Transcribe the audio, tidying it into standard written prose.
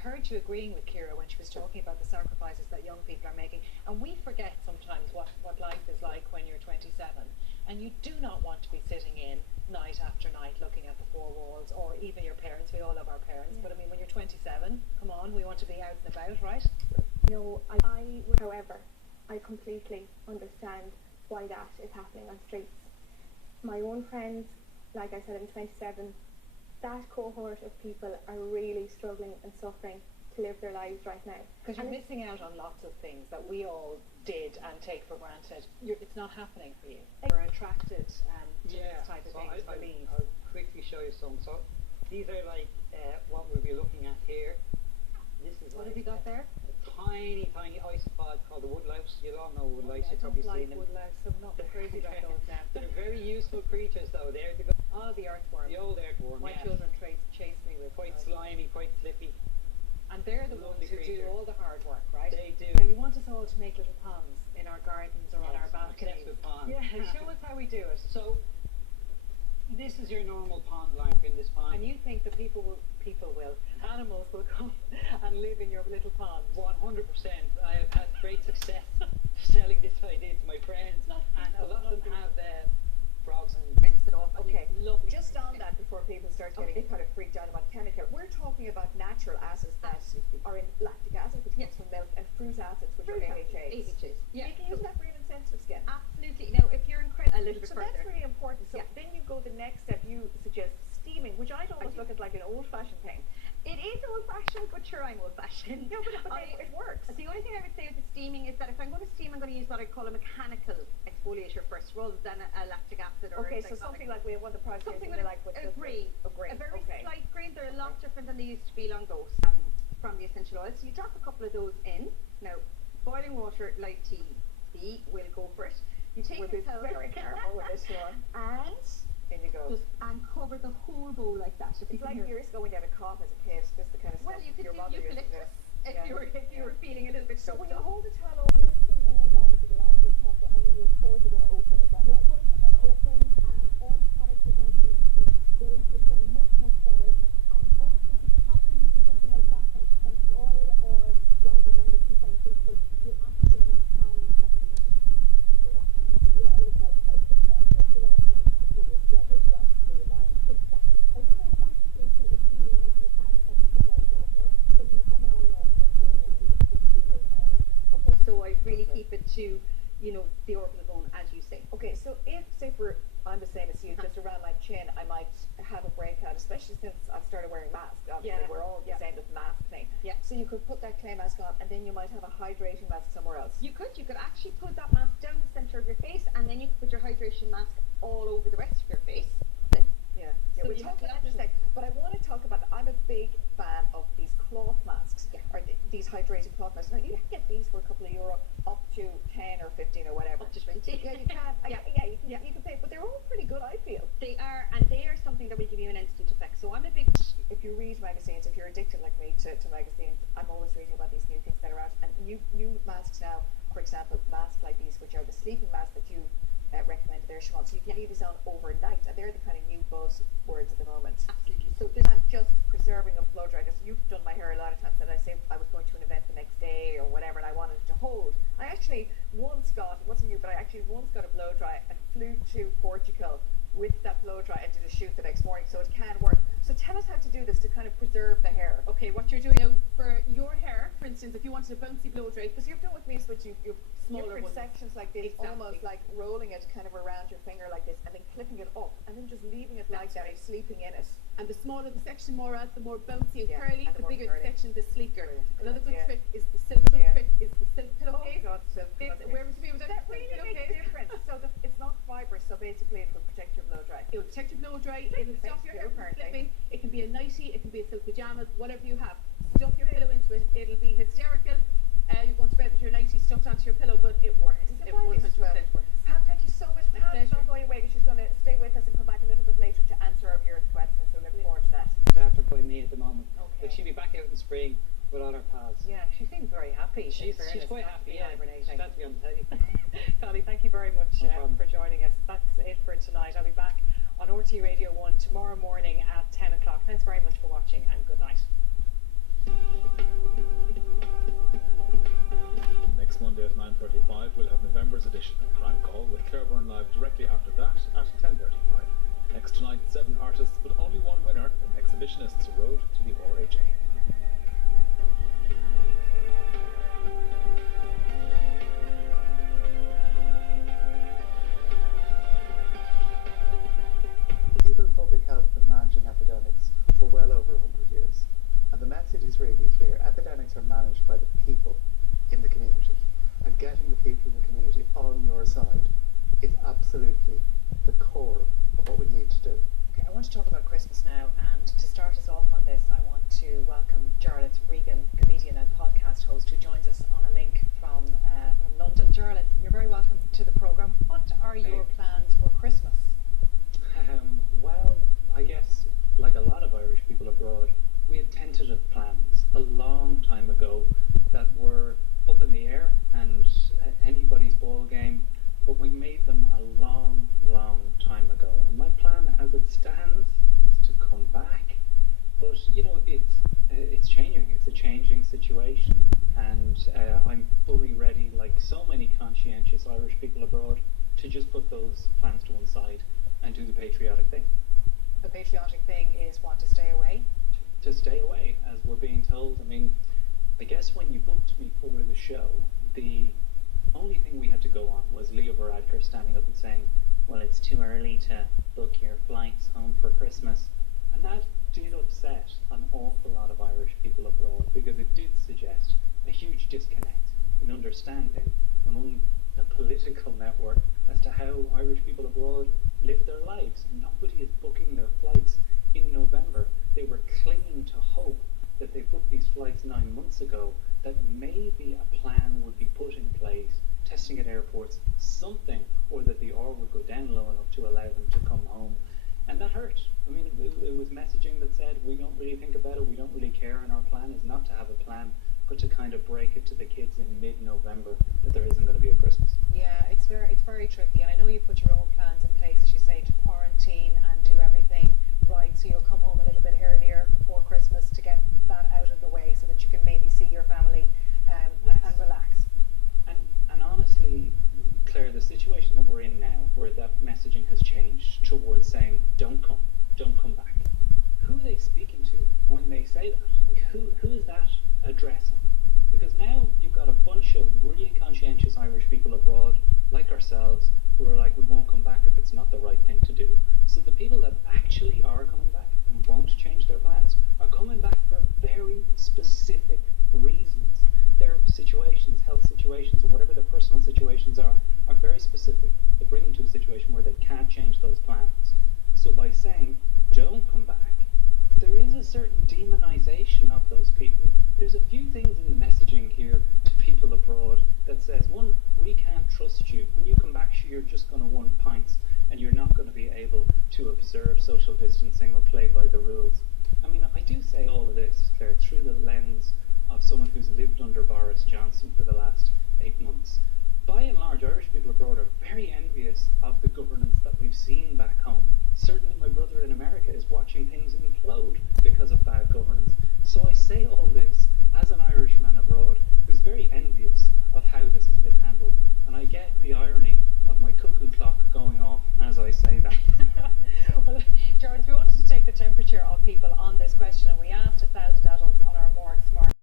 heard you agreeing with Ciara when she was talking about the sacrifices that young people are making, and we forget sometimes what life is like when you're 27, and you do not want to be sitting in night after night looking at the four walls, or even your parents. We all love our parents, but I mean, when you're 27, come on, we want to be out and about, right? No, however, I completely understand why that is happening on streets. My own friends, like I said, I'm 27, that cohort of people are really struggling and suffering to live their lives right now. Because you're missing out on lots of things that we all did and take for granted. It's not happening for you. You're attracted to this type of thing, I believe. I'll quickly show you some. So these are like what we'll be looking at here. This is what have you got there? A tiny isopod called the woodlouse. You'll all know woodlouse. I You've don't probably like seen them. woodlouse. I'm not crazy about those now. They're very useful creatures, though. They're the the earthworm. The old earthworm. My children chase me with quite slimy, quite flippy. And they're the ones who do all the hard work, right? They do. So you want us all to make little ponds in our gardens or on our balconies. Yeah, show us how we do it. So this is your normal pond line in this pond. And you think that animals will come and live in your little pond? 100%. I have had great success selling this idea to my friends, and a lot of them have frogs and rinse it off. Okay, lovely. Just on that, before people start getting kind of freaked out about chemical, we're talking about natural acids that are in lactic acid, which comes from milk, and fruit acids, which are AHAs. Yeah. You can use that for even sensitive skin. Absolutely. Now, if you're incredibly a little bit so further. That's really important. So then you go the next step. You suggest steaming, which I'd almost look at like an old-fashioned thing. It is old-fashioned, but sure, I'm old-fashioned. No, but it works. The only thing I would say with the steaming is that if I'm going to steam, I'm going to use what I call a mechanical exfoliator first, rather than a lactic acid or okay, so something like we have one of the products something with like a green. A very slight green. They're a lot different than they used to be long ago from the essential oils. So you drop a couple of those in. Now, boiling water, light tea, will go for it. You take we'll your be very careful with this one. And in you go. And cover the whole bowl like that. It's like years ago when you had a cough as a kid. Just the kind of well, stuff you could your do mother eucalyptus if you were feeling a little bit so choked when you up. hold the towel over, breathing in obviously the laryngeal temple, and then your pores are going to open. Is that right? Your pores are going to open, and all the products are going to be going to them much better. And also, because you're using something like that, like essential oil or one of the 2.6, you're actually having calming effect on your skin. Yeah, it's not just relaxing for your skin, but it's relaxing for your mind. Exactly. And the whole concentration is feeling like you have a couple of hours off. So an hour off, let's say, okay, so I really keep it to, the orbital bone, as you say. Okay, so if, say I'm the same as you, just around my chin, I might have a breakout, especially since I've started wearing masks. Obviously, we're all the same with the mask thing. Yeah. So you could put that clay mask on, and then you might have a hydrating mask somewhere else. You could actually put that mask down the center of your face, and then you could put your hydration mask all over the rest of your face. Yeah, so we'll talk about that in a sec. But I want to talk about, I'm a big fan of these cloth masks, or these hydrating cloth masks. Now, you can get these for a couple of euro, up to 10 or 15 or whatever. Up to 20. Yeah, you can. You can pay, but they're all pretty good, I feel. They are, and they are something that will give you an instant effect. So I'm a big... If you read magazines, if you're addicted like me to magazines, I'm always reading about these new things that are out. And new masks now, for example, masks like these, which are the sleeping masks that you recommended there, Siobhan. So you can leave these on overnight, and they're the kind of new buzzwords at the moment. Absolutely. So this I'm just preserving a blow dry, because you've done my hair a lot of times, and I say I was going to an event the next day or whatever, and I wanted it to hold. I actually once got, it wasn't you, but I actually once got a blow dry and flew to Portugal with that blow dry and did a shoot the next morning, so it can work. So tell us how to do this to kind of preserve the hair. Okay, what you're doing now for your hair, for instance, if you wanted a bouncy blow dry, because you've done with me, so you've smaller different ones. sections like this, almost like rolling it kind of around your finger like this, and then clipping it up, and then just leaving it like that, sleeping in it. And the smaller the section, Maura, the more bouncy and curly, and the bigger the section, the sleeker. Brilliant. Another good trick is the silk pillowcase. Oh God, silk pillowcase. Where would you be with that really makes a difference. So it's not fibrous, so basically it will protect your blow dry. It will protect your blow dry, it will stop your hair from slipping. It can be a nightie, it can be a silk pajamas, whatever you have. Stuff your pillow into it, it'll be hysterical. You're going to bed with your nightie stuffed onto your pillow, but it works. It 100% works. Pat, thank you so much. Pat is not going away, because she's going to stay with us and come back a little bit later to answer our viewers' questions, so look forward to that. After by me at the moment. Okay. But she'll be back out in spring with all her pals. Yeah, she seems very happy. She's quite happy, yeah. She's glad to be on the telly. Connie, thank you very much for joining us. That's it for tonight. I'll be back on RT Radio 1 tomorrow morning at 10 o'clock. Thanks very much for watching, and good night. edition of Prime Call with Claire Byrne live directly after that at 10:35. Next tonight, 7 artists but only one winner in Exhibitionists Road to the RHA. People in public health have been managing epidemics for well over 100 years. And the message is really clear. Epidemics are managed by the people in the community. And getting the people in the community on your side is absolutely the core of what we need to do. Okay, I want to talk about Christmas now, and to start us off on this, I want to welcome Jarlath Regan, comedian and podcast host, who joins us on a link from London. Jarlath, you're very welcome to the programme. What are your plans for Christmas? Well, I guess, like a lot of Irish people abroad, we had tentative plans a long time ago that were up in the air and anybody's ball game, but we made them a long, long time ago. And my plan, as it stands, is to come back. But you know, it's changing. It's a changing situation, and I'm fully ready, like so many conscientious Irish people abroad, to just put those plans to one side and do the patriotic thing. The patriotic thing is what, to stay away? To stay away, as we're being told. I mean, I guess when you booked me for the show, the only thing we had to go on was Leo Varadkar standing up and saying, well, it's too early to book your flights home for Christmas. And that did upset an awful lot of Irish people abroad, because it did suggest a huge disconnect in understanding among the political network as to how Irish people abroad live their lives. Nobody is booking their flights in November. They were clinging to hope that they booked these flights 9 months ago, that maybe a plan would be put in place, testing at airports, something, or that the R would go down low enough to allow them to come home. And that hurt. I mean, it was messaging that said, we don't really think about it, we don't really care, and our plan is not to have a plan, but to kind of break it to the kids in mid-November that there isn't going to be a Christmas. Yeah, it's very tricky, and I know you put your own plans in place, as you say, to quarantine and do everything right, so you'll come home a little bit earlier before Christmas to get that out of the way, so that you can maybe see your family and relax. And honestly, Claire, the situation that we're in now, where that messaging has changed towards saying, don't come back. Who are they speaking to when they say that? Like, who is that addressing? Because now you've got a bunch of really conscientious Irish people abroad, like ourselves, who are like, we won't come back if it's not the right thing to do. So the people that actually are coming back and won't change their plans are coming back for very specific reasons. Their situations, health situations, or whatever their personal situations are very specific. They bring them to a situation where they can't change those plans. So by saying, don't come back, there is a certain demonization of those people. There's a few things in the messaging here to people abroad that says, one, we can't trust you. When you come back, you're just going to want pints, and you're not going to be able to observe social distancing or play by the rules. I mean, I do say all of this, Claire, through the lens of someone who's lived under Boris Johnson for the last 8 months. By and large, Irish people abroad are very envious of the governance that we've seen back home. Certainly my brother in America is watching things implode because of bad governance. So I say all this as an Irishman abroad who's very envious of how this has been handled. And I get the irony of my cuckoo clock going off as I say that. Well, George, we wanted to take the temperature of people on this question, and we asked 1,000 adults on